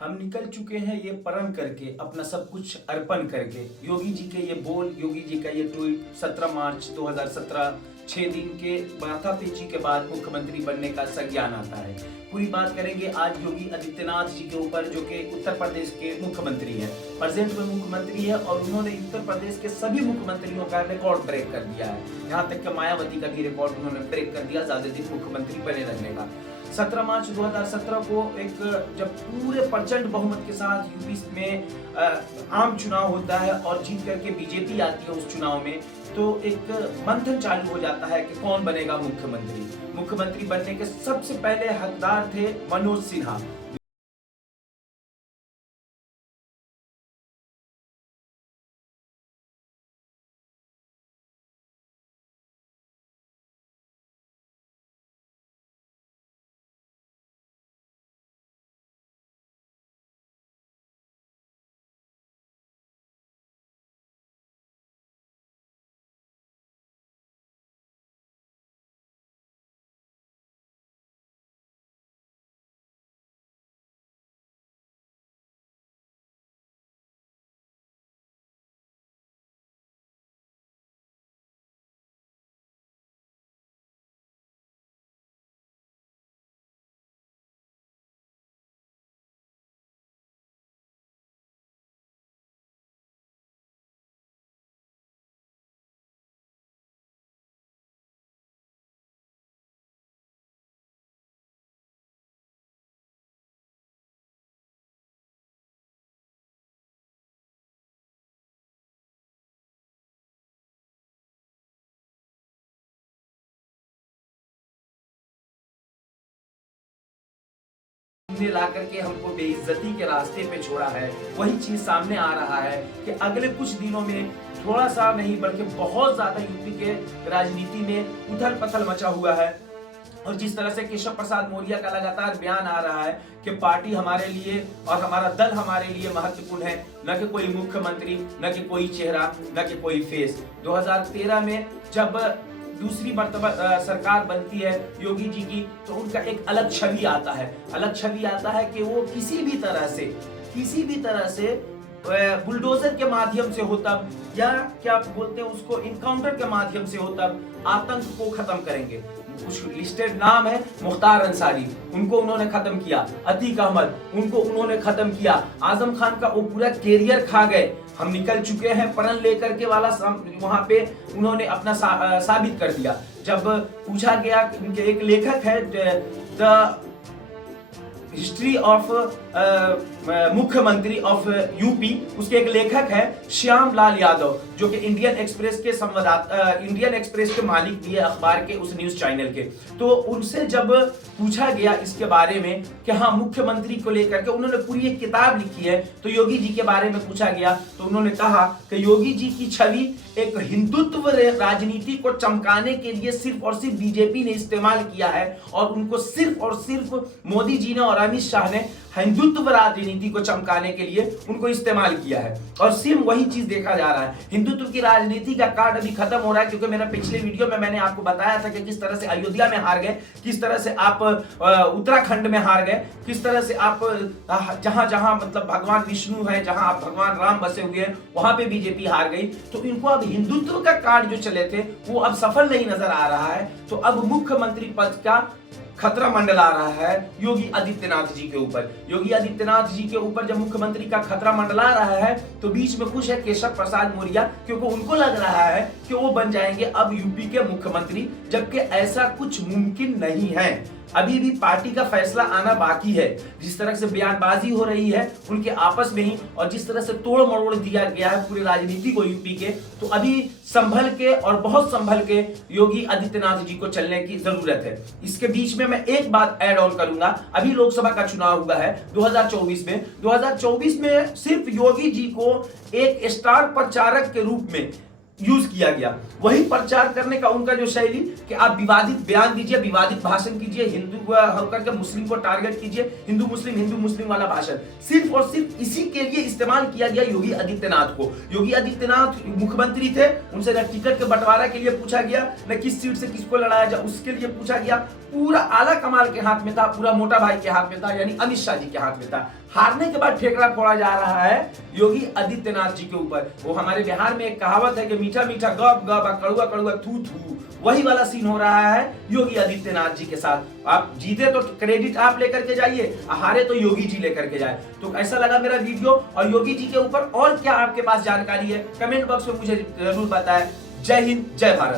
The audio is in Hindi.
हम निकल चुके हैं ये प्रण करके, अपना सब कुछ अर्पण करके। योगी जी के ये बोल, योगी जी का ये ट्वीट 17 मार्च 2017, 6 दिन के माथापेची के बाद मुख्यमंत्री बनने का संज्ञान आता है। पूरी बात करेंगे आज योगी आदित्यनाथ जी के ऊपर, जो कि उत्तर प्रदेश के मुख्यमंत्री हैं, प्रेजेंट में मुख्यमंत्री है, और उन्होंने उत्तर प्रदेश के सभी मुख्यमंत्रियों का रिकॉर्ड ब्रेक कर दिया है। यहाँ तक कि मायावती का भी रिकॉर्ड उन्होंने ब्रेक कर दिया ज्यादा दिन मुख्यमंत्री बने रहने का। 17 मार्च 2017 को एक जब पूरे प्रचंड बहुमत के साथ यूपी में आम चुनाव होता है और जीत करके बीजेपी आती है उस चुनाव में, तो एक मंथन चालू हो जाता है कि कौन बनेगा मुख्यमंत्री। मुख्यमंत्री बनने के सबसे पहले हकदार थे मनोज सिन्हा। ने ला करके हमको बेइज्जती के रास्ते पे छोड़ा है, वही चीज सामने आ रहा है कि अगले कुछ दिनों में थोड़ा सा नहीं बल्कि बहुत ज्यादा यूपी के राजनीति में उथल पथल मचा हुआ है। और जिस तरह से केशव प्रसाद मौर्य का लगातार बयान आ रहा है कि पार्टी हमारे लिए और हमारा दल हमारे लिए महत्वपूर्ण है, न कि कोई मुख्यमंत्री, न कि कोई चेहरा, न कि कोई फेस। 2013 में जब दूसरी मर्तबा सरकार बनती है योगी जी की, तो उनका एक अलग छवि आता है। अलग छवि आता है कि वो किसी भी तरह से बुलडोजर के माध्यम से हो तब, या क्या बोलते हैं उसको, इनकाउंटर के माध्यम से हो तब आतंक को खत्म करेंगे। कुछ लिस्टेड नाम है, मुख्तार अंसारी, उनको उन्होंने खत्म किया। अतीक अहमद, उनको उन्होंने खत्म किया। आजम खान का वो पूरा कैरियर खा गए। हम निकल चुके हैं प्रण लेकर के वाला वहां पे उन्होंने अपना साबित कर दिया। जब पूछा गया, उनके एक लेखक है द हिस्ट्री ऑफ मुख्यमंत्री ऑफ यूपी, उसके एक लेखक है श्याम लाल यादव, जो कि इंडियन एक्सप्रेस के मालिक भी है, अखबार के उस न्यूज चैनल के। तो उनसे जब पूछा गया इसके बारे में कि हाँ मुख्यमंत्री को लेकर के, उन्होंने पूरी एक किताब लिखी है, तो योगी जी के बारे में पूछा गया तो उन्होंने कहा कि योगी जी की छवि एक हिंदुत्व राजनीति को चमकाने के लिए सिर्फ और सिर्फ बीजेपी ने इस्तेमाल किया है, और उनको सिर्फ और सिर्फ मोदी जी ने और अमित शाह ने हिंदुत्व राजनीति को चमकाने के लिए उनको इस्तेमाल किया है। और सिर्फ वही चीज देखा जा रहा है। हिंदुत्व की राजनीति का कार्ड अभी खत्म हो रहा है, क्योंकि मेरा पिछले वीडियो में मैंने आपको बताया था कि किस तरह से अयोध्या में हार गए, किस तरह से आप उत्तराखंड में हार गए, किस तरह से आप जहां जहां मतलब भगवान विष्णु है, जहां आप भगवान राम बसे हुए हैं, वहां पे बीजेपी हार गई। तो इनको अब हिंदुत्व का कार्ड जो चले थे वो अब सफल नहीं नजर आ रहा है। तो अब मुख्यमंत्री पद का खतरा मंडरा रहा है योगी आदित्यनाथ जी के ऊपर। योगी आदित्यनाथ जी के ऊपर जब मुख्यमंत्री का खतरा मंडरा रहा है, तो बीच में खुश है केशव प्रसाद मौर्य, क्योंकि उनको लग रहा है कि वो बन जाएंगे अब यूपी के मुख्यमंत्री, जबकि ऐसा कुछ मुमकिन नहीं है। अभी भी पार्टी का फैसला आना बाकी है। जिस तरह से बयानबाजी हो रही है उनके आपस में ही, और जिस तरह से तोड़ मरोड़ दिया गया है पूरी राजनीति को यूपी के, तो अभी संभल के और बहुत संभल के योगी आदित्यनाथ जी को चलने की जरूरत है। इसके बीच में मैं एक बात ऐड ऑन करूंगा। अभी लोकसभा का चुनाव हुआ है 2024 में सिर्फ योगी जी को एक स्टार प्रचारक के रूप में यूज किया गया। वही प्रचार करने का उनका जो शैली कि आप विवादित बयान दीजिए, विवादित भाषण कीजिए, हिंदू होकर के मुस्लिम को टारगेट कीजिए, हिंदू मुस्लिम वाला भाषण, सिर्फ और सिर्फ इसी के लिए इस्तेमाल किया गया योगी आदित्यनाथ को। योगी आदित्यनाथ मुख्यमंत्री थे, उनसे न टिकट के बंटवारा के लिए पूछा गया, न किस सीट से किसको लड़ाया जाए उसके लिए पूछा गया। पूरा आला कमाल के हाथ में था, पूरा मोटा भाई के हाथ में था, यानी अमित शाह जी के हाथ में था। हारने के बाद ठेकरा फोड़ा जा रहा है योगी आदित्यनाथ जी के ऊपर। वो हमारे बिहार में एक कहावत है कि मीठा मीठा गप गप, कड़ुआ कड़ुआ थू थू, वही वाला सीन हो रहा है योगी आदित्यनाथ जी के साथ। आप जीते तो क्रेडिट आप लेकर के जाइए, हारे तो योगी जी लेकर के जाए। तो ऐसा लगा मेरा वीडियो, और योगी जी के ऊपर और क्या आपके पास जानकारी है कमेंट बॉक्स में मुझे जरूर बताएं। जय हिंद, जय भारत।